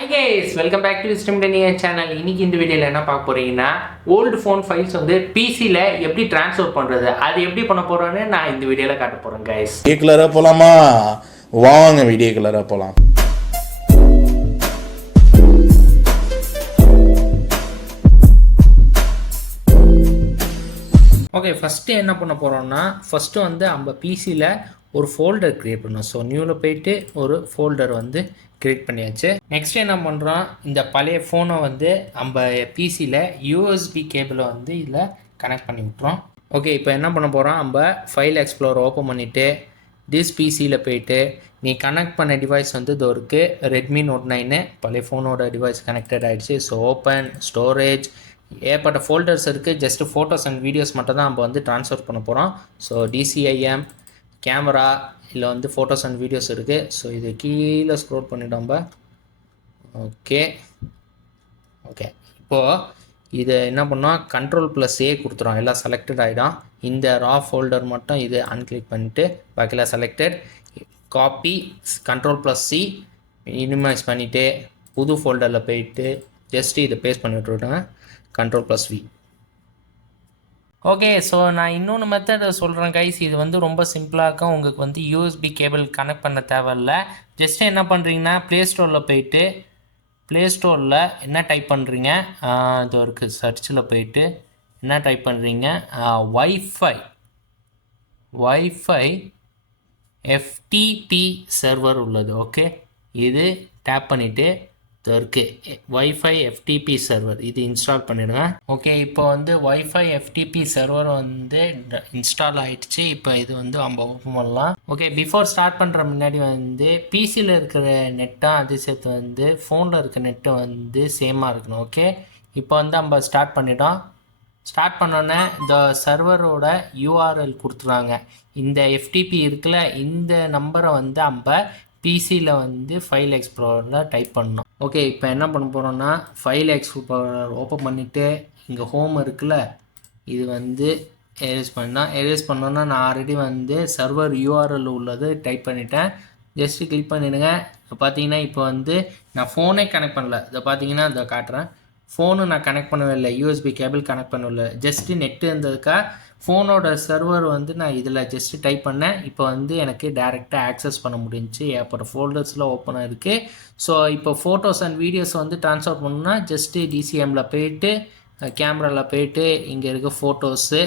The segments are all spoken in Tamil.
Hi guys, welcome back to 𝗙់𝗹𝗹 channel. இன்னைக்கு இந்த வீடியோல என்ன பார்க்க போறீங்கன்னா old phone files வந்து PC ல எப்படி ட்ரான்ஸ்ஃபர் பண்றது அது எப்படி பண்ண போறோம்னு நான் இந்த வீடியோல காட்ட போறேன் guys. வீடியோக்குள்ள போலாமா? வாங்க வீடியோக்குள்ள போலாம். ஓகே, ஃபர்ஸ்ட் என்ன பண்ண போறோம்னா ஃபர்ஸ்ட் வந்து நம்ம PC ல ஒரு ஃபோல்டர் கிரியேட் பண்ணோம். ஸோ நியூவில் போயிட்டு ஒரு ஃபோல்டர் வந்து கிரியேட் பண்ணியாச்சு. நெக்ஸ்ட் என்ன பண்ணுறோம், இந்த பழைய ஃபோனை வந்து நம்ம பிசியில் யூஎஸ்பி கேபிளை வந்து இதில் கனெக்ட் பண்ணி விட்றோம். ஓகே, இப்போ என்ன பண்ண போகிறோம், நம்ம ஃபைல் எக்ஸ்ப்ளோர் ஓப்பன் பண்ணிவிட்டு திஸ் பிசியில் போயிட்டு நீ கனெக்ட் பண்ண டிவைஸ் வந்து இது இருக்குது ரெட்மி நோட் 9 பழைய ஃபோனோட டிவைஸ் கனெக்டட் ஆகிடுச்சு. ஸோ ஓப்பன் ஸ்டோரேஜ் ஏற்பட்ட ஃபோல்டர்ஸ் இருக்குது. ஜஸ்ட்டு ஃபோட்டோஸ் அண்ட் வீடியோஸ் மட்டும் தான் நம்ம வந்து ட்ரான்ஸ்ஃபர் பண்ண போகிறோம். ஸோ DCIM கேமரா இல்லை வந்து ஃபோட்டோஸ் அண்ட் வீடியோஸ் இருக்குது. ஸோ இது கீழே ஸ்க்ரோல் பண்ணிவிடும் நம்ம. ஓகே, இப்போது இதை என்ன பண்ணோம், Ctrl+A கொடுத்துரும், எல்லாம் செலக்டட் ஆகிடும். இந்த ரா ஃபோல்டர் மட்டும் இது அன்கிளிக் பண்ணிவிட்டு பாக்கிலாம் செலக்டட். காப்பி Ctrl+C மினிமைஸ் பண்ணிவிட்டு புது ஃபோல்டரில் போயிட்டு ஜஸ்ட்டு இதை பேஸ்ட் பண்ணி விட்டுருவேன் Ctrl+V. ஓகே, ஸோ நான் இன்னொன்று மெத்தட் சொல்கிறேன் கைஸ். இது வந்து ரொம்ப சிம்பிளாக இருக்கும். உங்களுக்கு வந்து யூஎஸ்பி கேபிள் கனெக்ட் பண்ண தேவையில்ல. ஜஸ்ட்டு என்ன பண்ணுறீங்கன்னா ப்ளே ஸ்டோரில் போயிட்டு ப்ளே ஸ்டோரில் என்ன டைப் பண்ணுறீங்க, இது இருக்குது சர்ச்சில் போயிட்டு என்ன டைப் பண்ணுறீங்க, வைஃபை FTP சர்வர் உள்ளது. ஓகே, இது டேப் பண்ணிவிட்டு இருக்குது வைஃபை FTP சர்வர், இது இன்ஸ்டால் பண்ணிவிடுங்க. ஓகே, இப்போ வந்து வைஃபை FTP சர்வர் வந்து இன்ஸ்டால் ஆகிடுச்சு. இப்போ இது வந்து நம்ம ஓப்பன் பண்ணலாம். ஓகே, பிஃபோர் ஸ்டார்ட் பண்ணுற முன்னாடி வந்து பிசியில் இருக்கிற நெட்டும் அது சேர்த்து வந்து ஃபோனில் இருக்கிற நெட்டு வந்து சேமாக இருக்கணும். ஓகே, இப்போ வந்து நம்ம ஸ்டார்ட் பண்ணிட்டோம். ஸ்டார்ட் பண்ணோன்னே இந்த சர்வரோட URL கொடுத்துருவாங்க. இந்த FTP இருக்குல்ல, இந்த நம்பரை வந்து நம்ம பிசியில் வந்து ஃபைல் எக்ஸ்ப்ளோரரில் டைப் பண்ணணும். ஓகே, இப்போ என்ன பண்ண போகிறோன்னா ஃபைல் எக்ஸ்ப்ளோரர் ஓப்பன் பண்ணிவிட்டு இங்கே ஹோம் இருக்குல்ல, இது வந்து எரேஸ் பண்ணோன்னா நான் ஆல்ரெடி வந்து சர்வர் URL உள்ளது டைப் பண்ணிட்டேன். ஜஸ்ட்டு கிளிக் பண்ணிவிடுங்க. இப்போ பார்த்தீங்கன்னா இப்போ வந்து நான் ஃபோனே கனெக்ட் பண்ணல. இதை பார்த்தீங்கன்னா இதை காட்டுறேன். ஃபோனு நான் கனெக்ட் பண்ணவே இல்லை, யூஎஸ்பி கேபிள் கனெக்ட் பண்ணவில்லை. ஜஸ்ட்டு நெட்டு இருந்ததுக்காக ஃபோனோட சர்வர் வந்து நான் இதில் ஜஸ்ட்டு டைப் பண்ணேன். இப்போ வந்து எனக்கு டேரெக்டாக ஆக்சஸ் பண்ண முடிஞ்சிச்சு. ஏற்பட்ட ஃபோல்டர்ஸில் ஓப்பனாக இருக்குது. ஸோ இப்போ ஃபோட்டோஸ் அண்ட் வீடியோஸ் வந்து ட்ரான்ஸ்ஃபர் பண்ணணுன்னா ஜஸ்ட்டு DCMல போயிட்டு கேமராவில் போயிட்டு இங்கே இருக்க ஃபோட்டோஸு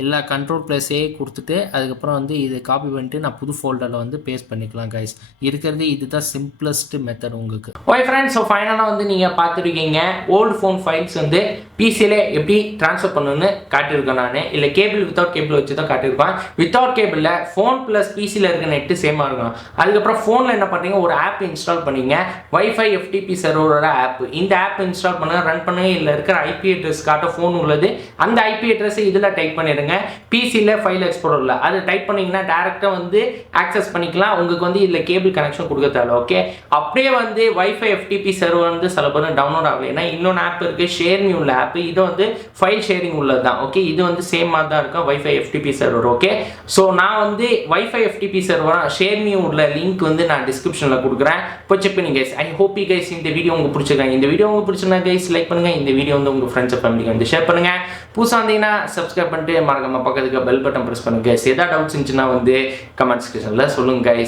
எல்லா Ctrl+A கொடுத்துட்டு அதுக்கப்புறம் வந்து இது காப்பி பண்ணிட்டு நான் புது ஃபோல்டரில் வந்து பேஸ்ட் பண்ணிக்கலாம் கைஸ். இருக்கிறது இதுதான் சிம்பிளஸ்ட் மெத்தட் உங்களுக்கு. ஓகே ஃப்ரெண்ட்ஸ், ஸோ ஃபைனலாக வந்து நீங்கள் பார்த்துருக்கீங்க ஓல்டு ஃபோன் ஃபைல்ஸ் வந்து பிசியில் எப்படி ட்ரான்ஸ்ஃபர் பண்ணணுன்னு காட்டியிருக்கேன் நான். இல்லை வித்தவுட் கேபிள் வச்சு தான் காட்டியிருப்பேன். வித்தவுட் கேபிளில் ஃபோன் ப்ளஸ் பிசியில் இருக்க நெட்டு சேமாக இருக்கணும். அதுக்கப்புறம் ஃபோனில் என்ன பண்ணுறீங்க, ஒரு ஆப் இன்ஸ்டால் பண்ணிங்க, வைஃபை FTP சர்வரோட ஆப். இந்த ஆப் இன்ஸ்டால் பண்ண ரன் பண்ணுங்க. இல்லை இருக்கிற IP அட்ரஸ் காட்ட ஃபோன் உள்ளது, அந்த IP அட்ரஸை இதில் டைப் பண்ணிடுங்க. பிசியில் ஃபைல் எக்ஸ்ப்ளோரரில் அது டைப் பண்ணிங்கன்னா டேரெக்டாக வந்து ஆக்சஸ் பண்ணிக்கலாம். உங்களுக்கு வந்து இதில் கேபிள் கனெக்ஷன் கொடுக்க தேவை. ஓகே, அப்படியே வந்து வைஃபை FTP சர்வர் வந்து சில பேர் டவுன்லோட் ஆகலைன்னா இன்னொன்று ஆப் இருக்குது, ஷேர்மி உள்ள ஆப். இது வந்து ஃபைல் ஷேரிங் உள்ளது தான். ஓகே, இது வந்து சேம் மாதிரி தான் இருக்கும் wifi FTP server. Okay, so நான் வந்து வைஃபை FTP சர்வர் ஷேர்மி உள்ள லிங்க் வந்து நான் டிஸ்கிரிப்ஷனில் கொடுக்குறேன், போய் செக் பண்ணி guys. I hope you guys இந்த வீடியோ உங்களுக்கு பிடிச்சிருக்காங்க. இந்த வீடியோ உங்களுக்கு பிடிச்சிருந்தா கைஸ் லைக் பண்ணுங்கள். இந்த வீடியோ வந்து உங்கள் ஃப்ரெண்ட்ஸ் ஃபேமிலிக்கு வந்து ஷேர் பண்ணுங்கள். புதுசாக வந்தீங்கன்னா சப்ஸ்கிரைப் பண்ணிட்டு மறக்காம பக்கத்துக்கு பெல் பட்டன் ப்ரெஸ் பண்ணுங்க. ஏதாவது டவுட்ஸ் இருந்துச்சுன்னா வந்து கமெண்ட் செக்ஷனில் சொல்லுங்கள் கைஸ்.